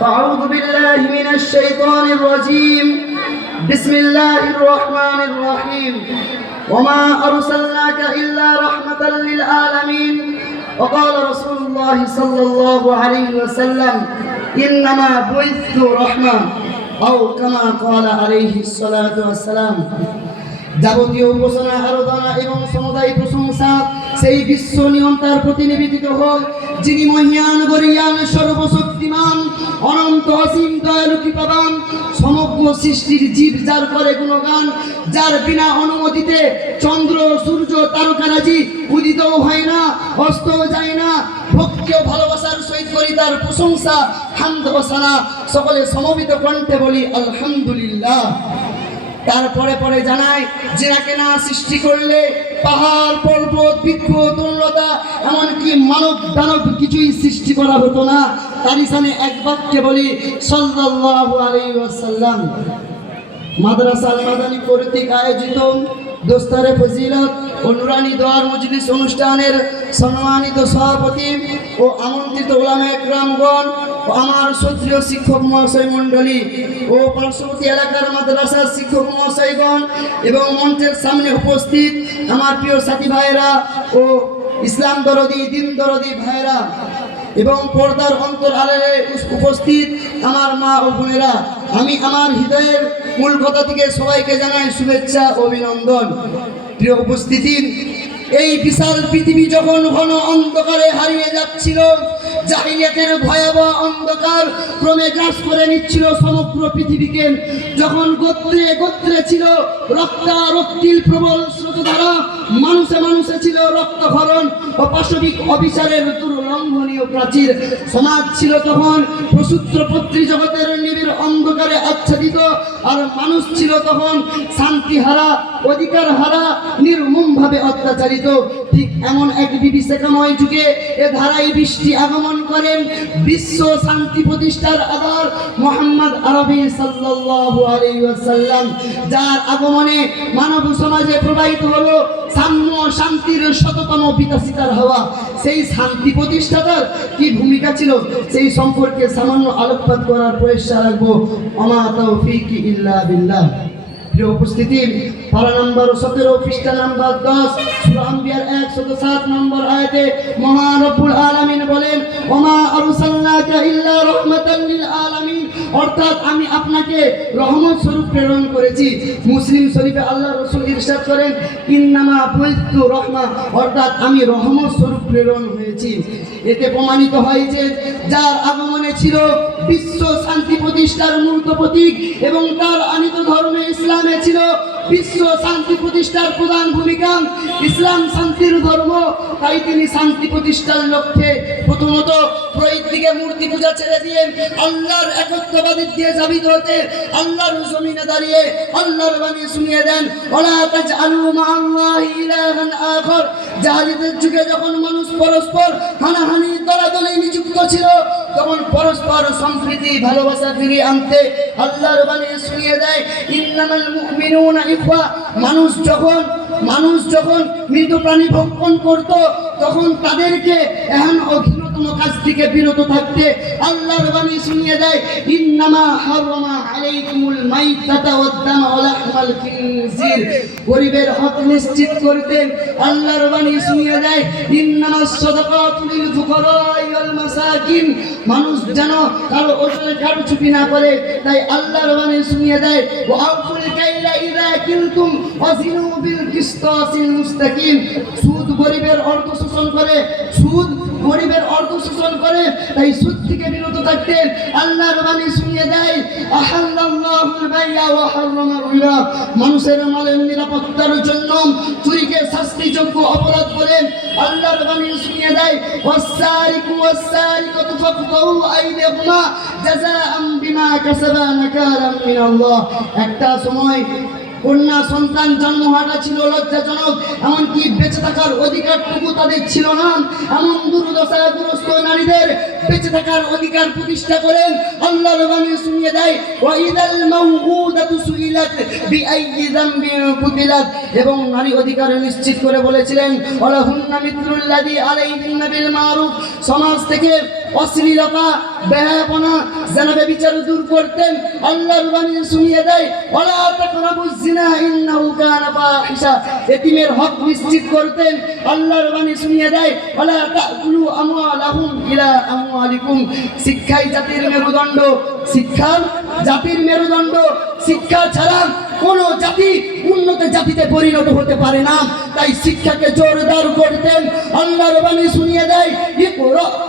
فأعوذ بالله من الشيطان الرجيم بسم الله الرحمن الرحيم وما أرسلناك إلا رحمة للعالمين وقال رسول الله صلى الله عليه وسلم إنما بعثت رحمة أو كما قال عليه الصلاة والسلام যাবতীয় উপাসনা আরাধনা এবং সমুদায় প্রশংসা সেই বিশ্ব নিয়ন্তার প্রতি নিবেদিত হোক যিনি মহিয়ান গরিয়ান সর্বশক্তিমান অনন্ত অসীম দয়ালু কৃপাবান সমগ্র সৃষ্টির জীব যার করে গুণগান, যার বিনা অনুমতিতে চন্দ্র, সূর্য তারকারাজি উদিতও হয় না অস্তও যায় না। ভক্তি ও ভালোবাসার সহিত করি তার প্রশংসা, হামদ ওসানা সকলে সমবেত কণ্ঠে বলি, আলহামদুলিল্লাহ। তারপরে পরে জানায় যে নাকে না সৃষ্টি করলে পাহাড়, পর্বত, বৃক্ষ তরুণতা এমনকি মানব দানব কিছুই সৃষ্টি করা হতো না। তারই এক বাক্যে বলি, সাল্লাল্লাহু আলাইহি ওয়াসাল্লাম। মাদ্রাসা মাদানী কর্তৃক আয়োজিত দোস্তারে ফজিলত ও নুরানি দোয়ার মজলিস অনুষ্ঠানের সম্মানিত সভাপতি ও আমন্ত্রিত ওলামা একরামগণ ও আমার সত্রীয় শিক্ষক মহাশয় মণ্ডলী ও পার্শ্ববর্তী এলাকার মাদ্রাসার শিক্ষক মহাশয়গণ এবং মঞ্চের সামনে উপস্থিত আমার প্রিয় সাথী ভাইয়েরা ও ইসলাম দরদি, দিন দরদি ভাইয়েরা এবং পর্দার অন্তর আড়ালে উপস্থিত আমার মা ও বোনেরা, আমি আমার হৃদয়ের মূল কথা থেকে সবাইকে জানাই শুভেচ্ছা অভিনন্দন। প্রিয় উপস্থিতি এই বিশাল পৃথিবী যখন ঘন অন্ধকারে হারিয়ে যাচ্ছিল, জাহিলিয়াতের ভয়াবহ অন্ধকার ক্রমে গ্রাস করে নিচ্ছিল সমগ্র পৃথিবীকে। যখন গোত্রে গোত্রে ছিল রক্তা রক্তারক্তিল প্রবল স্রোতধারা মানুষে মানুষে ছিল রক্তক্ষরণ ও পাশবিক অবিচারের দুর্লঙ্ঘনীয় প্রাচীর। সমাজ ছিল তখন প্রসূত্র পত্রী জগতের নিবিড় অন্ধকারে আচ্ছাদিত, আর মানুষ ছিল তখন শান্তিহারা অধিকার হারা নির্মমভাবে অত্যাচারিত। ঠিক এমন এক বিভীষিকাময় যুগে এ ধারাই বৃষ্টি আগমন করেন বিশ্ব শান্তি প্রতিষ্ঠার আধার মোহাম্মদ আরবি সাল্লাল্লাহু আলাইহি যার আগমনে মানব সমাজে প্রবাহিত হলো সাম্য শান্তির শততম বিকাশিতার হওয়া সেই শান্তি প্রতিষ্ঠাতার কি ভূমিকা ছিল? সেই সম্পর্কে সামান্য আলোকপাত করার প্রচেষ্টা রাখব অমা তৌফিক ইল্লা বিল্লাহ। উপস্থিতি নম্বর সতেরো দশ বলেন অর্থাৎ আমি আপনাকে রহমত স্বরূপ প্রেরণ করেছি। মুসলিম শরীফে আল্লাহ রসুল ইরশাদ করেন, ইন্নামা রহমা। অর্থাৎ আমি রহমত স্বরূপ প্রেরণ হয়েছি। এতে প্রমাণিত হয় যে, যার আগমনে ছিল বিশ্ব শান্তি প্রতিষ্ঠার মূর্ত প্রতীক এবং তার আনিত ধর্মে ইসলামে ছিল বিশ্ব শান্তি প্রতিষ্ঠার প্রধান ভূমিকা। ইসলাম শান্তির ধর্ম, তাই তিনি শান্তি প্রতিষ্ঠার লক্ষ্যে প্রথমত দিকে মূর্তি পূজা ছেড়ে দিয়ে আল্লাহর একত্ববাদী দিয়ে জাবিত হতে আল্লাহর জমিনে দাঁড়িয়ে আল্লাহর বাণী শুনিয়ে দেন। ওলা ইলাহান আখর। জাহালিদের যুগে যখন মানুষ পরস্পর হানাহানি, দলাদলি নিযুক্ত ছিল, তখন পরস্পর সম্প্রীতি, ভালোবাসা ফিরিয়ে আনতে আল্লাহর বাণী শুনিয়ে দেয়। ইন্নামাল মুমিনুনা ইখওয়া। মানুষ যখন মানুষ যখন মৃত প্রাণী ভক্ষণ করত, তখন তাদেরকে এমন অঘিনতম কাজ থেকে বিরত থাকতে আল্লাহর বাণী শুনিয়ে দেয়, ইন্নামা হারামা আলাইকুমুল মাইতাতা খিনজির। গরিবের হক নিশ্চিত করতে আল্লাহর বাণী শুনিয়ে দেয় ইন্নামাস সাদাকাতু লিল ওয়াল মাসাকিন। মানুষ যেন কারও ওজনে কারও চুপি না করে, তাই আল্লাহর বাণী শুনিয়ে দেয় ওয়া আউফুল কাইলা ইযা কিলতুম বিল কিসতাসিল মুস্তাকিম। সুদ গরিবের অর্থ শোষণ করে, সুদ গরিবের অর্থ শোষণ করে, তাই সুদ থেকে বিরত থাকতে আল্লাহর বাণী শুনিয়ে দেয়। মানুষের মালের নিরাপত্তার জন্য চুরিকে শাস্তিযোগ্য অপরাধ করে আল্লাহর বাণী শুনিয়ে দেয়। ওয়াসারিকাতু ফাকতাউ আইদিহুমা জাযাআম বিমা কাসাবা নাকালাম মিনাল্লাহ। একটা সময় কন্যা সন্তান জন্ম হওয়াটা ছিল লজ্জাজনক, এমনকি বেঁচে থাকার অধিকারটুকু তাদের ছিল না। এমন দুর্দশাগ্রস্ত নারীদের বেঁচে থাকার অধিকার প্রতিষ্ঠা করেন আল্লাহর বাণী শুনিয়ে দেয়, ওয়াইদাল মাউউদাতু সুইলাত বিআইয়ি যামবিন কুতিলাত এবং নারী অধিকার নিশ্চিত করে বলেছিলেন, ওয়ালাহুন্না মিথলুল্লাযী আলাইহিন্না বিল মারুফ। সমাজ থেকে অশ্লীলতা, বেহায়াপনা জানাবে বিচার দূর করতেন, আল্লাহর বাণী শুনিয়ে দেয় ওলা তাকরাবুজ জিনা ইন্নাহু কানা ফাহিশা। এতিমের হক নিশ্চিত করতেন, আল্লাহর বাণী শুনিয়ে দেয় ওলা তাকুলু আমওয়ালাহুম ইলা আমওয়ালিকুম। শিক্ষাই জাতির মেরুদণ্ড শিক্ষা জাতির মেরুদণ্ড, শিক্ষা ছাড়া কোন জাতি জাতিতে পরিণত হতে পারে না। তাই শিক্ষাকে জোরদার করতেন আল্লাহর বাণী শুনিয়ে দেয়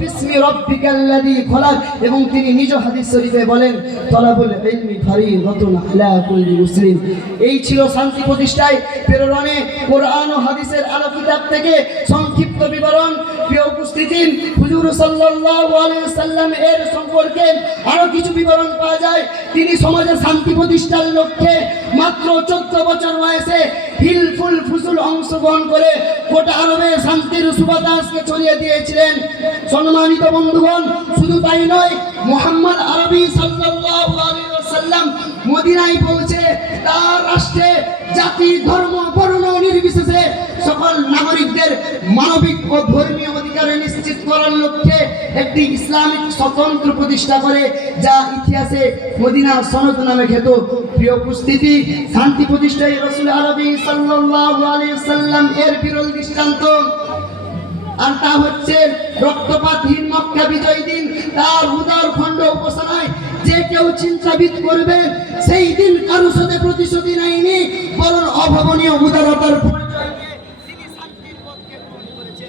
বিসমি রাব্বিকাল্লাযী খলাক। এবং তিনি নিজ হাদিস শরীফে বলেন, তলাবুল ইলমি ফারিদাতুন আলা কুল্লি মুসলিম। এই ছিল শান্তি প্রতিষ্ঠায় প্রেরণে কোরআন ও হাদিসের আলো কিতাব থেকে সংক্ষিপ্ত বিবরণ। প্রিয় উপস্থিতি। হুজুর সাল্লাম এর সম্পর্কে আরও কিছু বিবরণ পাওয়া যায়। তিনি সমাজে শান্তি প্রতিষ্ঠার লক্ষ্যে মাত্র চোদ্দ বছর বয়সে হিলফুল ফুসুল অংশগ্রহণ করে গোটা আরবে শান্তির সুবাতাসকে ছড়িয়ে দিয়েছিলেন। সম্মানিত বন্ধুগণ, শুধু তাই নয়, মোহাম্মদ আরবি সাল্লাল্লাহু আলাইহি ওয়াসাল্লাম মদিনায় পৌঁছে তার রাষ্ট্রে জাতি, ধর্ম বর্ণ নাগরিকদের মানবিক ও ধর্মীয় অধিকার নিশ্চিত করার লক্ষ্যে একটি ইসলামিক স্বতন্ত্র প্রতিষ্ঠা করে, যা ইতিহাসে মদিনা সনদ নামে খ্যাত। প্রিয় উপস্থিতি, শান্তি প্রতিষ্ঠায় রসুল আরবি সাল্লাম এর বিরল দৃষ্টান্ত। আর তা হচ্ছে রক্তপাতহীন মক্কা বিজয় দিন, তার উদার খণ্ড উপাসনায় যে কেউ চিন্তাবিদ করবে, সেই দিন কারও সাথে প্রতিশ্রুতি নেয়নি, বরং অভাবনীয় উদারতার পরিচয় দিয়ে তিনি শান্তির পথকে গ্রহণ করেছেন।